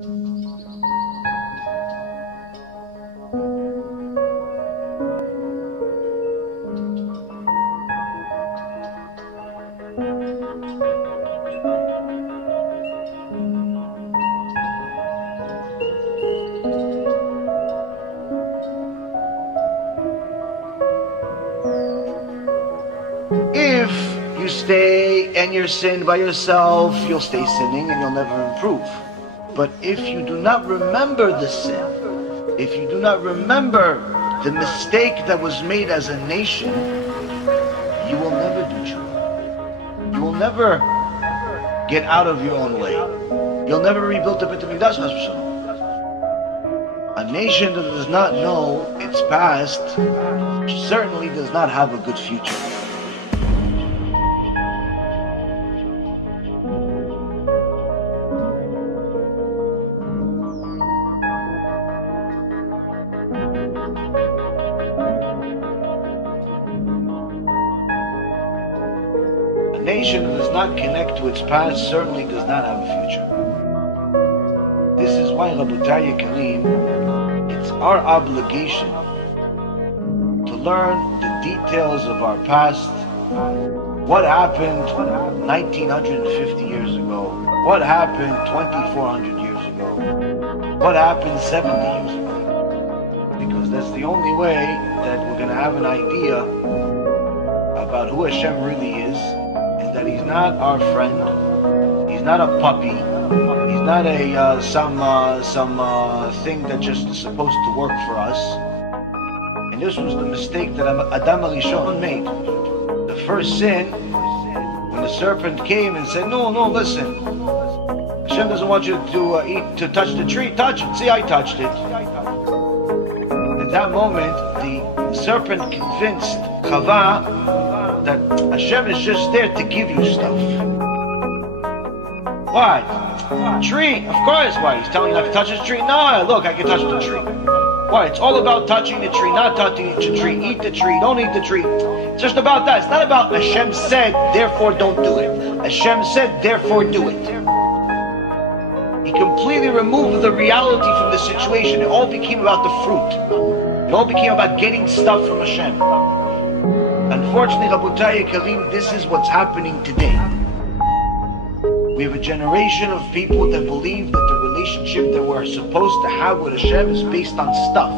If you stay and you're sin by yourself, you'll stay sinning and you'll never improve. But if you do not remember the sin, if you do not remember the mistake that was made as a nation, you will never do tshuva. You will never get out of your own way. You'll never rebuild the Beit HaMikdash. A nation that does not know its past certainly does not have a good future. A nation that does not connect to its past certainly does not have a future. This is why, Rabotai Yekarim, it's our obligation to learn the details of our past. What happened 1950 years ago? What happened 2400 years ago? What happened 70 years ago? Because that's the only way that we're going to have an idea about who Hashem really is, and that He's not our friend, He's not a puppy, He's not a some thing that just is supposed to work for us. And this was the mistake that Adam HaRishon made. The first sin, when the serpent came and said, no, listen, Hashem doesn't want you to touch the tree. Touch it. See, I touched it. At that moment, the serpent convinced Chava that Hashem is just there to give you stuff. Why? Tree, of course. Why? He's telling you not to touch the tree? No, look, I can touch the tree. Why? It's all about touching the tree, not touching the tree. Eat the tree, don't eat the tree. It's just about that. It's not about Hashem said, therefore don't do it. Hashem said, therefore do it. He completely removed the reality from the situation. It all became about the fruit. It all became about getting stuff from Hashem. Unfortunately, Rabotai Yekarim, this is what's happening today. We have a generation of people that believe that the relationship that we're supposed to have with Hashem is based on stuff.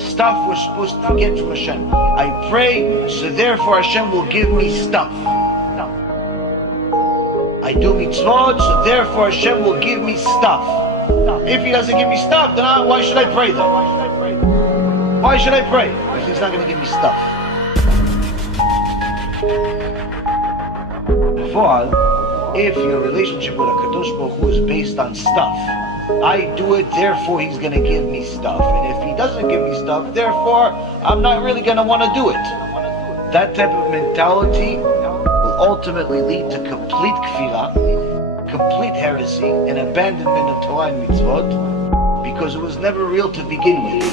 Stuff we're supposed to get from Hashem. I pray, so therefore Hashem will give me stuff. I do mitzvot, so therefore Hashem will give me stuff. If He doesn't give me stuff, then why should I pray then? Why should I pray if He's not going to give me stuff? Therefore, if your relationship with HaKadosh Baruch Hu is based on stuff, I do it, therefore He's going to give me stuff. And if He doesn't give me stuff, therefore I'm not really going to want to do it. That type of mentality will ultimately lead to complete kfirah, complete heresy, and abandonment of Torah and mitzvot, because it was never real to begin with.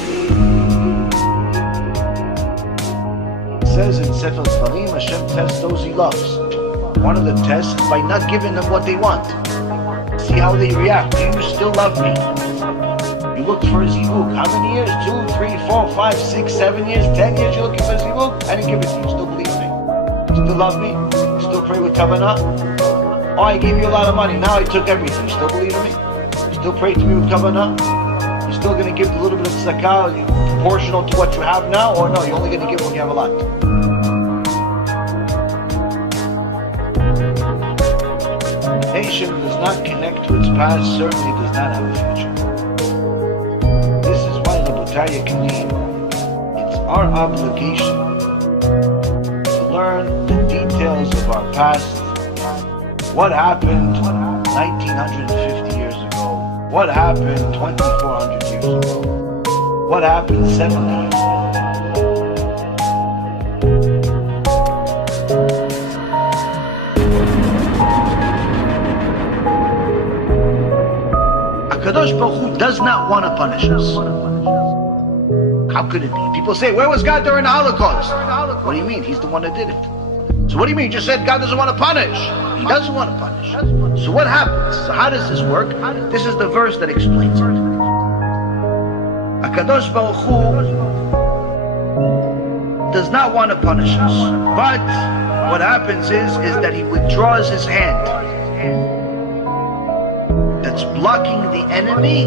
It says in Sefer Dvarim, Hashem tests those He loves. One of the tests is by not giving them what they want. See how they react. Do you still love me? You looked for a zivug. How many years? 2, 3, 4, 5, 6, 7 years, 10 years you're looking for a zivug? I didn't give it to you. You still believe me? You still love me? You still pray with kavanah? Oh, I gave you a lot of money. Now I took everything. You still believe in me? You still pray to me with kavanah? You still going to give a little bit of tzedakah proportional to what you have now? Or no, you're only going to give when you have a lot? A nation that does not connect to its past certainly does not have a future. This is why, Rabotai Yekarim, it's our obligation to learn the details of our past. What happened 1950 years ago? What happened 2400 years ago? What happened 70 years ago? HaKadosh Baruch Hu does not want to punish us. How could it be? People say, where was God during the Holocaust? What do you mean? He's the one that did it. So what do you mean? You just said God doesn't want to punish. He doesn't want to punish. So what happens? So how does this work? This is the verse that explains it. HaKadosh Baruch Hu does not want to punish us. But what happens is that he withdraws his hand that's blocking the enemy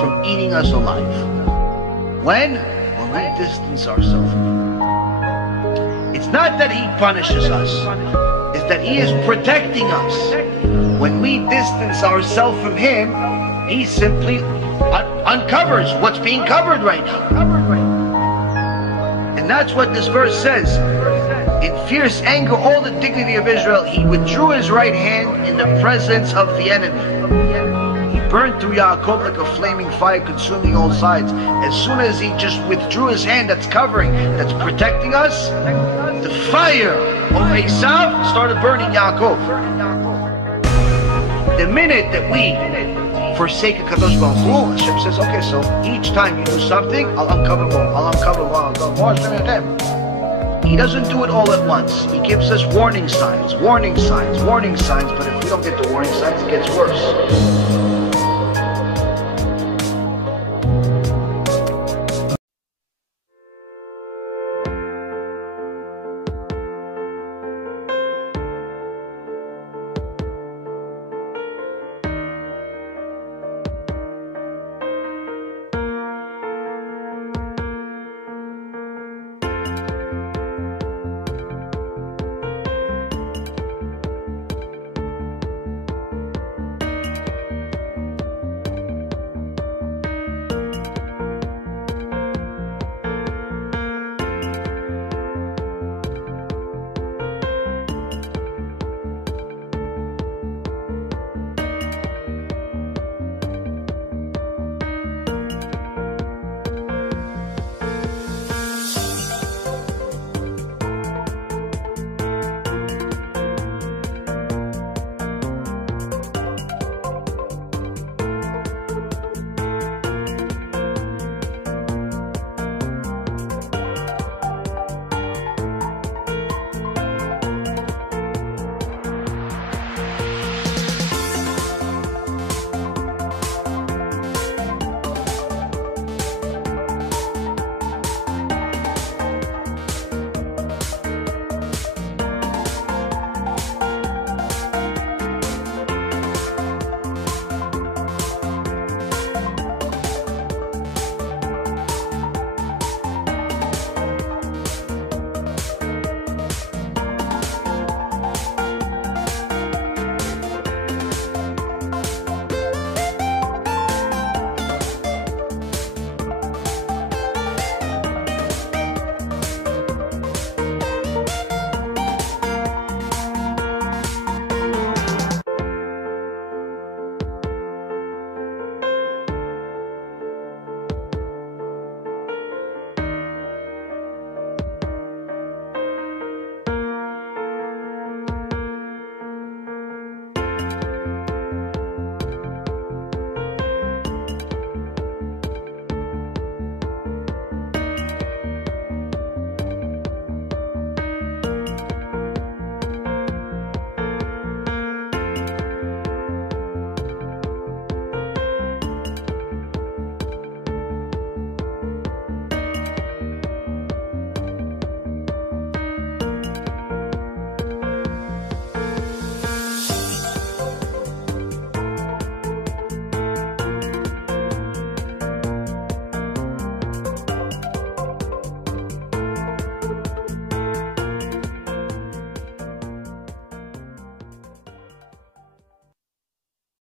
from eating us alive. When we distance ourselves from him. It's not that he punishes us, it's that he is protecting us. When we distance ourselves from him, he simply uncovers what's being covered right now. And that's what this verse says. In fierce anger, all the dignity of Israel, he withdrew his right hand in the presence of the enemy. He burned through Yaakov like a flaming fire, consuming all sides. As soon as he just withdrew his hand that's covering, that's protecting us, the fire of Esav started burning Yaakov. The minute that we forsake HaKadosh Baruch Hu, Hashem says, okay, so each time you do something, I'll uncover more, I'll uncover more, I'll uncover more. He doesn't do it all at once. He gives us warning signs, but if we don't get the warning signs, it gets worse.